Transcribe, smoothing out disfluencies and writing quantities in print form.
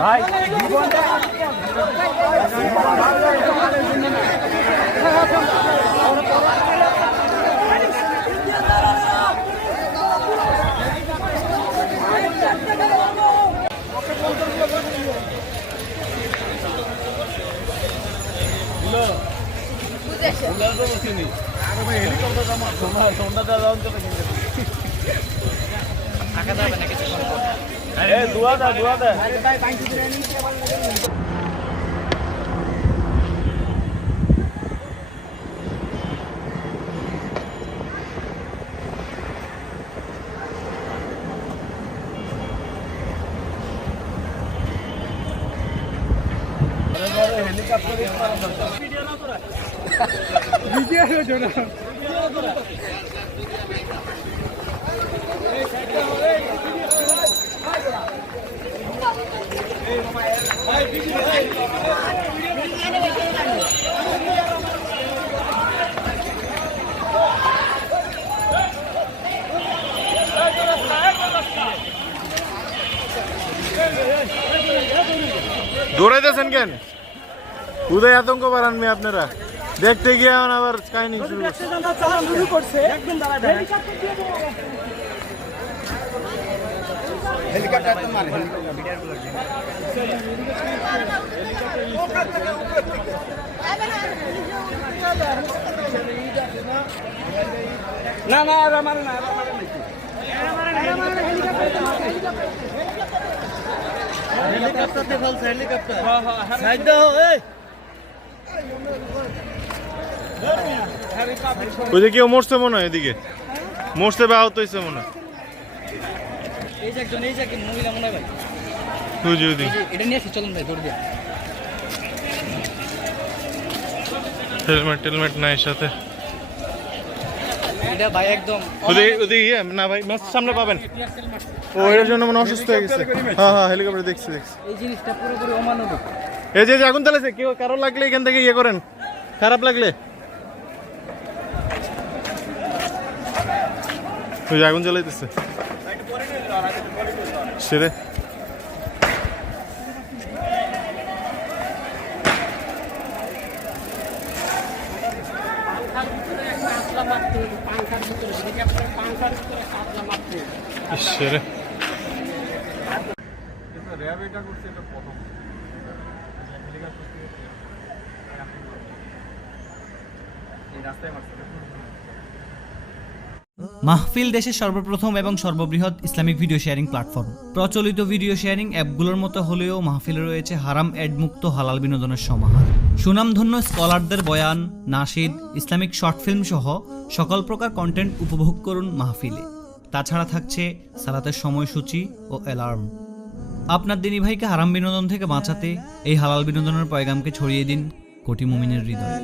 ভাই দুয়া দা দৌড়াইতেছেন কেন? উদয় আতঙ্ক বাড়ান মেয়ে আপনারা দেখতে গিয়ে আবার কাহিনী শুরু করছে। না না আমার না হেলিকপ্টার ফেলছে হেলিকপ্টার সাইড দাও এই ওই যে কেউ মরছে মনে হয় এদিকে মরছে বা আহত হয়েছে মনে হয় এই যে একজন এই যে মহিলা মনে হয় ভাই ওই যে ওদিকে এটা নিয়ে চলুন ভাই দৌড় দিয়ে হেলমেট নাই সাথে এটা ভাই একদম ওদিকে না ভাই ম্যাচ সামনে পাবেন ও এর জন্য মনে অসুস্থ হয়ে গেছে হ্যাঁ হেলিকপ্টার দেখছি এই জিনিসটা পুরোপুরি অমানবিক এই যে আগুন জ্বালাছে কেউ কারো লাগলে এখান থেকে ইয়ে করেন খারাপ লাগলে ওই যে আগুন জ্বালাইতেছে সেরে সেরে মাহফিল দেশের সর্বপ্রথম এবং সর্ববৃহৎ ইসলামিক ভিডিও শেয়ারিং প্ল্যাটফর্ম। প্রচলিত ভিডিও শেয়ারিং অ্যাপগুলোর মতো হলেও মাহফিলে রয়েছে হারাম অ্যাডমুক্ত হালাল বিনোদনের সমাহার। সুনামধন্য স্কলারদের বয়ান, নাশিদ, ইসলামিক শর্ট ফিল্ম সহ সকল প্রকার কন্টেন্ট উপভোগ করুন মাহফিলে। তাছাড়া থাকছে সালাতের সময়সূচি ও অ্যালার্ম। আপনার দিনী ভাইকে হারাম বিনোদন থেকে বাঁচাতে এই হালাল বিনোদনের পয়গামকে ছড়িয়ে দিন কোটি মুমিনের হৃদয়ে।